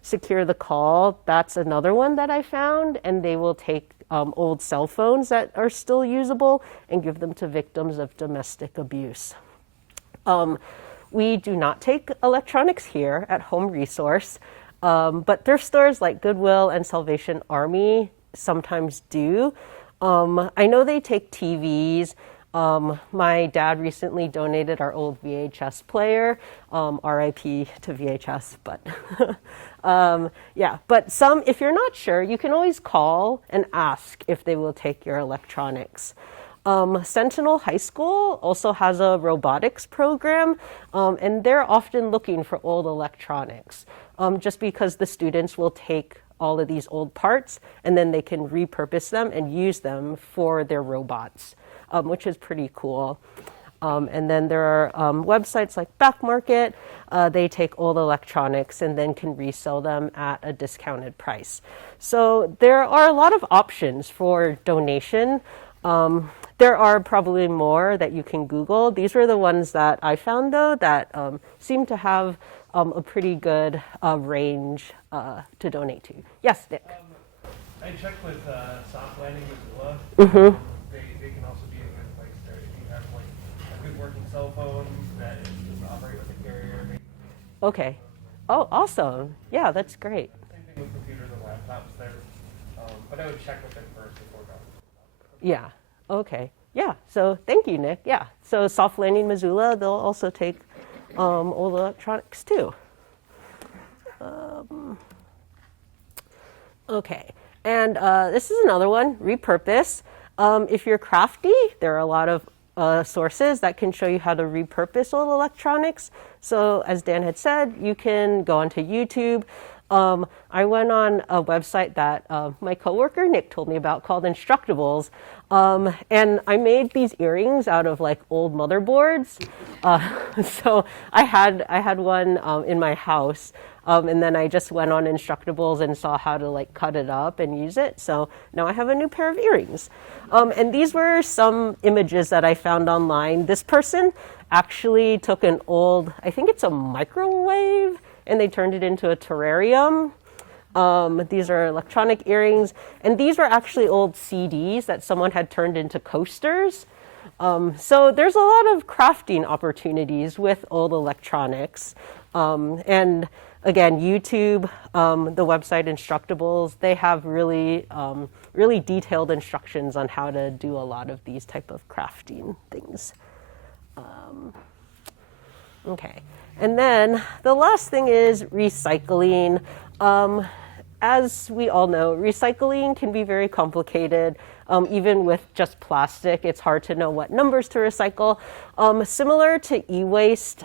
Secure the Call, that's another one that I found, and they will take old cell phones that are still usable and give them to victims of domestic abuse. We do not take electronics here at Home Resource, but thrift stores like Goodwill and Salvation Army sometimes do. I know they take TVs. My dad recently donated our old VHS player, RIP to VHS, but yeah. But some, if you're not sure, you can always call and ask if they will take your electronics. Sentinel High School also has a robotics program, and they're often looking for old electronics, just because the students will take all of these old parts and then they can repurpose them and use them for their robots, which is pretty cool. And then there are websites like Back Market. They take old electronics and then can resell them at a discounted price. So there are a lot of options for donation. There are probably more that you can Google. These were the ones that I found, though, that seem to have a pretty good range to donate to. Yes, Nick? I checked with Soft Landing Missoula. Mm-hmm. They can also be a good place there if you have like a good working cell phone that is operate with a carrier. Okay. Oh, awesome. Yeah, that's great. Same thing with computers and laptops there. But I would check with them first before going. Yeah. Okay. Yeah. So thank you, Nick. Yeah. So Soft Landing Missoula, they'll also take old electronics too. Okay. And this is another one, repurpose. If you're crafty, there are a lot of sources that can show you how to repurpose old electronics. So as Dan had said, you can go onto YouTube. I went on a website that my coworker Nick told me about called Instructables, and I made these earrings out of like old motherboards. So I had one in my house, and then I just went on Instructables and saw how to like cut it up and use it. So now I have a new pair of earrings. And these were some images that I found online. This person actually took an old, I think it's a microwave, and they turned it into a terrarium. These are electronic earrings, and these were actually old CDs that someone had turned into coasters. So there's a lot of crafting opportunities with old electronics. And again, YouTube, the website Instructables, they have really, really detailed instructions on how to do a lot of these type of crafting things. Okay. And then the last thing is recycling. As we all know, recycling can be very complicated. Even with just plastic, it's hard to know what numbers to recycle. Similar to eWaste,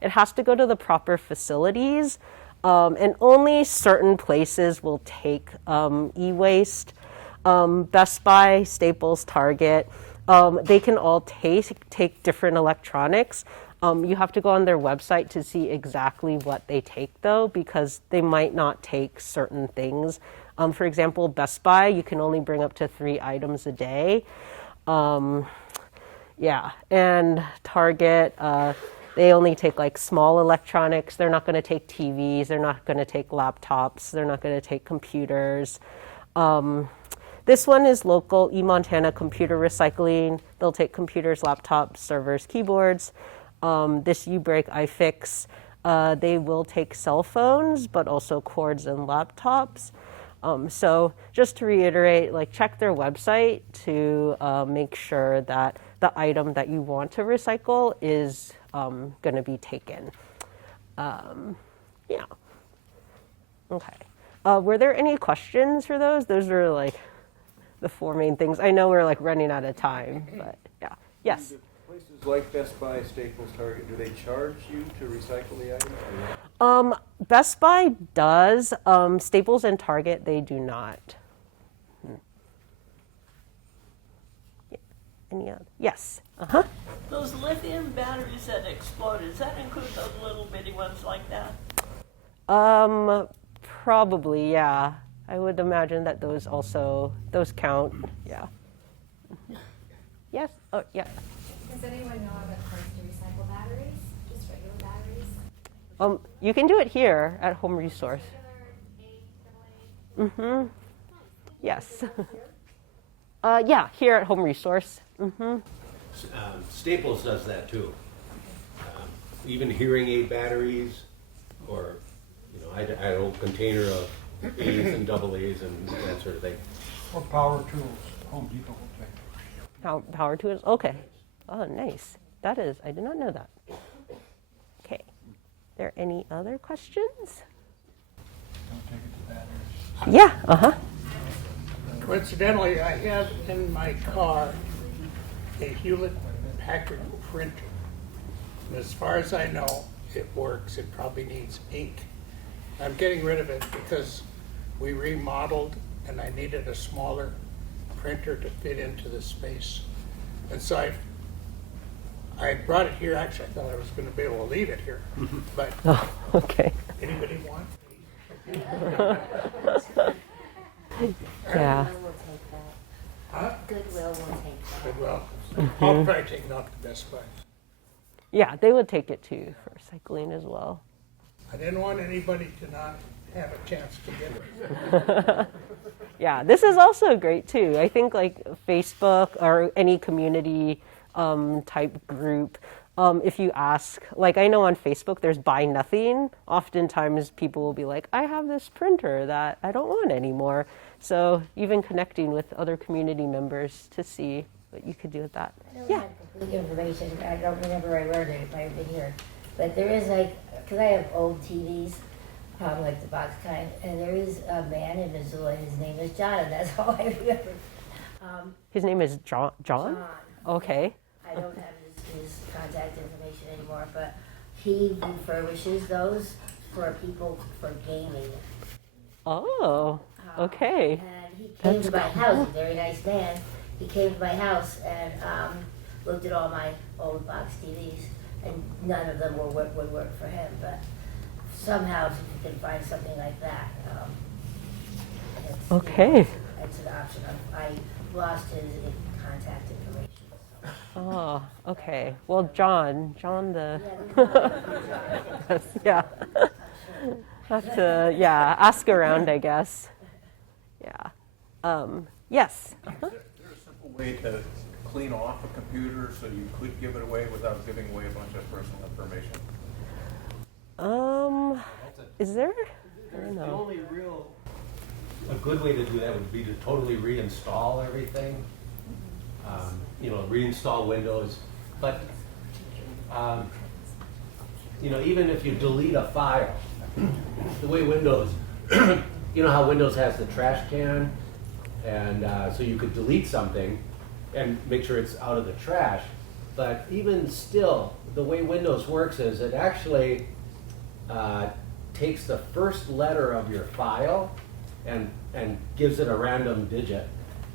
it has to go to the proper facilities, and only certain places will take eWaste. Best Buy, Staples, Target, they can all take different electronics. You have to go on their website to see exactly what they take, though, because they might not take certain things. For example, Best Buy, you can only bring up to 3 items a day. Yeah, and Target, they only take like small electronics. They're not going to take TVs. They're not going to take laptops. They're not going to take computers. This one is local, eMontana Computer Recycling. They'll take computers, laptops, servers, keyboards. This U-Break iFix, they will take cell phones, but also cords and laptops. So just to reiterate, like check their website to make sure that the item that you want to recycle is going to be taken. Yeah. Okay. Were there any questions for those? Those were like the 4 main things. I know we're like running out of time, but yeah. Yes. Places like Best Buy, Staples, Target, do they charge you to recycle the items? Best Buy does. Staples and Target, they do not. Yeah. Any other? Yes. Uh-huh. Those lithium batteries that explode, does that include those little bitty ones like that? Probably, yeah. I would imagine that those count, yeah. Yes, oh, yeah. Does anyone know of a place to recycle batteries? Just regular batteries? You can do it here at Home Resource. Mm-hmm. Yes. Yeah, here at Home Resource. Mm-hmm. Staples does that too. Even hearing aid batteries, or I had a whole container of A's and double A's and that sort of thing. Or power tools, Home Depot will take. Power tools? Okay. Oh, nice. That is, I did not know that. Okay. There any other questions? Don't take it to batteries. Yeah, uh-huh. Coincidentally, I have in my car a Hewlett-Packard printer. And as far as I know, it works. It probably needs ink. I'm getting rid of it because we remodeled and I needed a smaller printer to fit into the space. And so I brought it here. Actually, I thought I was going to be able to leave it here. But Oh, okay. anybody want? Yeah. Huh? Goodwill will take that. Goodwill. I'll probably take it off the Best Buy. Yeah, they would take it too for recycling as well. I didn't want anybody to not have a chance to get it. Yeah, this is also great too. I think like Facebook or any community type group, if you ask, like I know on Facebook there's Buy Nothing. Oftentimes people will be like, I have this printer that I don't want anymore. So even connecting with other community members to see what you could do with that. I don't Yeah. have complete information. I don't remember where I learned it. It might have been here. But there is because I have old TVs, like the box kind, and there is a man in Missoula. His name is John, and that's all I remember. His name is John? John. Okay. I don't have his contact information anymore, but he refurbishes those for people for gaming. Oh, okay. And he came to my house, a very nice man. He came to my house and looked at all my old box TVs, and none of them would work for him. But somehow, if you can find something like that, Okay. it's an option. I lost his contact information. Oh, okay. Well, John the Yeah, yeah. Have to ask around, I guess. Yeah. Yes. Uh-huh. Is there a simple way to clean off a computer so you could give it away without giving away a bunch of personal information? Is there? I don't The know. only a good way to do that would be to totally reinstall everything. Reinstall Windows. But, even if you delete a file, the way Windows, how Windows has the trash can, and so you could delete something and make sure it's out of the trash. But even still, the way Windows works is it actually takes the first letter of your file and gives it a random digit,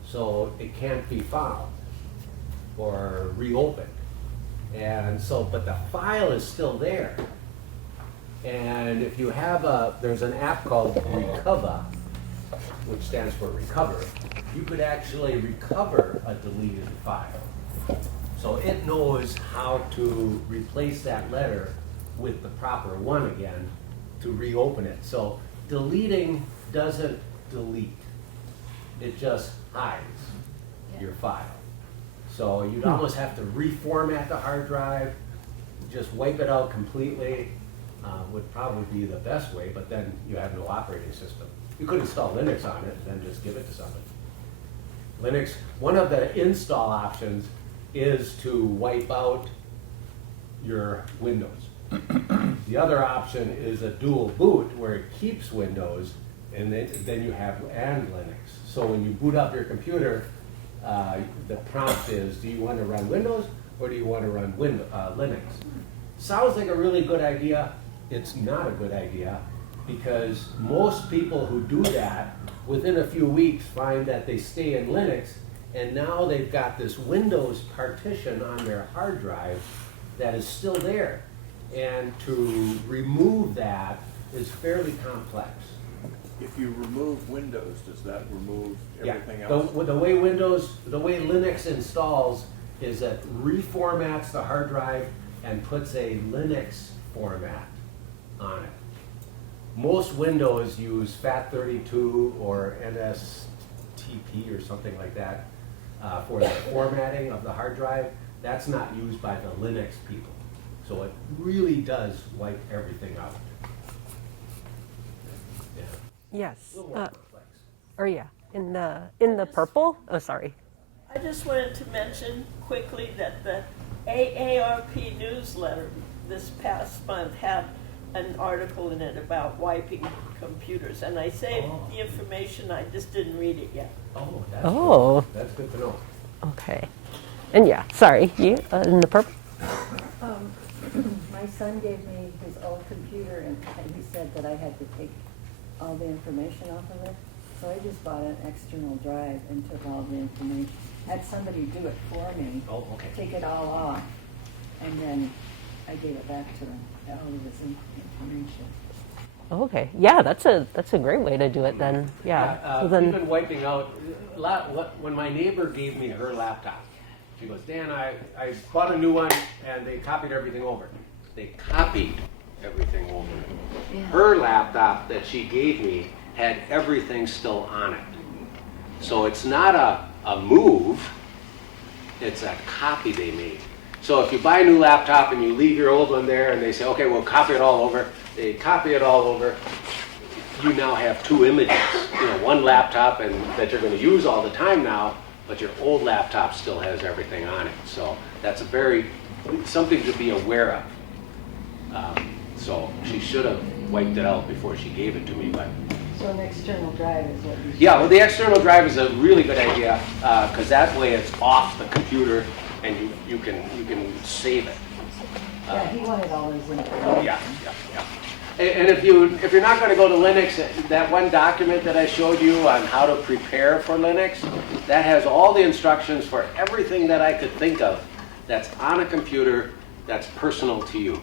so it can't be found or reopened. And so, but the file is still there. And if you have there's an app called Recover, which stands for recover. You could actually recover a deleted file. So it knows how to replace that letter with the proper one again to reopen it. So deleting doesn't delete. It just hides your file. So you'd almost have to reformat the hard drive, just wipe it out completely, would probably be the best way, but then you have no operating system. You could install Linux on it and then just give it to somebody. Linux, one of the install options is to wipe out your Windows. The other option is a dual boot where it keeps Windows and then you have Linux. So when you boot up your computer, the prompt is, do you want to run Windows or do you want to run Linux? Sounds like a really good idea. It's not a good idea because most people who do that within a few weeks find that they stay in Linux and now they've got this Windows partition on their hard drive that is still there. And to remove that is fairly complex. If you remove Windows, does that remove everything Yeah. else? The way Linux installs is it reformats the hard drive and puts a Linux format on it. Most Windows use FAT32 or NSTP or something like that for the formatting of the hard drive. That's not used by the Linux people. So it really does wipe everything out. Yeah. Yes. A little more complex. Or yeah, in the purple. Oh, sorry. I just wanted to mention quickly that the AARP newsletter this past month had an article in it about wiping computers, and I saved the information, I just didn't read it yet. Oh, that's good to know. Okay. And yeah, sorry, you in the purple. My son gave me his old computer and he said that I had to take all the information off of it. So I just bought an external drive and took all the information. Had somebody do it for me. Oh, okay. Take it all off. And then I gave it back to him, all of his information. Okay. Yeah, that's a great way to do it then. Yeah. So then, even wiping out, when my neighbor gave me her laptop, she goes, Dan, I bought a new one and they copied everything over. They copied everything over. Yeah. Her laptop that she gave me had everything still on it. So it's not a move, it's a copy they made. So if you buy a new laptop and you leave your old one there and they say, okay, we'll copy it all over, they copy it all over, you now have two images. One laptop and that you're going to use all the time now, but your old laptop still has everything on it. So that's something to be aware of. So she should have wiped it out before she gave it to me. But So an external drive is what you yeah, well, the external drive is a really good idea because that way it's off the computer and you can save it. Yeah, he wanted all his information. Yeah. And if you're not going to go to Linux, that one document that I showed you on how to prepare for Linux, that has all the instructions for everything that I could think of that's on a computer that's personal to you.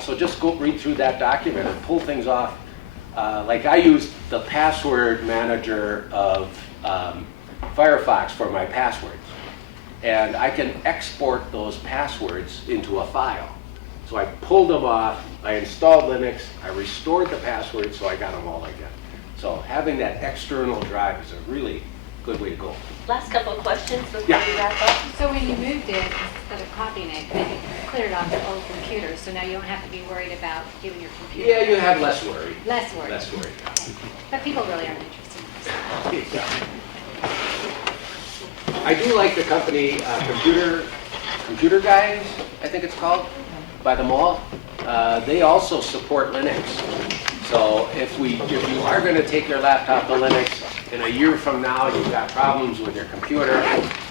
So just go read through that document and pull things off. Like I used the password manager of Firefox for my passwords. And I can export those passwords into a file. So I pulled them off, I installed Linux, I restored the passwords, so I got them all again. So having that external drive is a really good way to go. Last couple of questions before Yeah. we wrap up. So when you moved it, instead of copying it, then you cleared it off your old computer, so now you don't have to be worried about giving your computer. Yeah, you have less worry. Less worry. Less worry. But people really aren't interested in this. I do like the company Computer Guys, I think it's called, by the mall. They also support Linux. So if you are going to take your laptop to Linux, in a year from now you've got problems with your computer,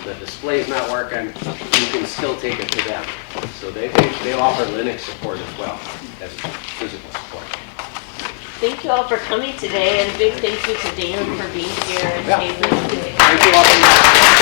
the display's not working, you can still take it to them. So they offer Linux support as well as physical support. Thank you all for coming today, and a big thank you to Dan for being here and Yeah. Caitlin. Thank you all for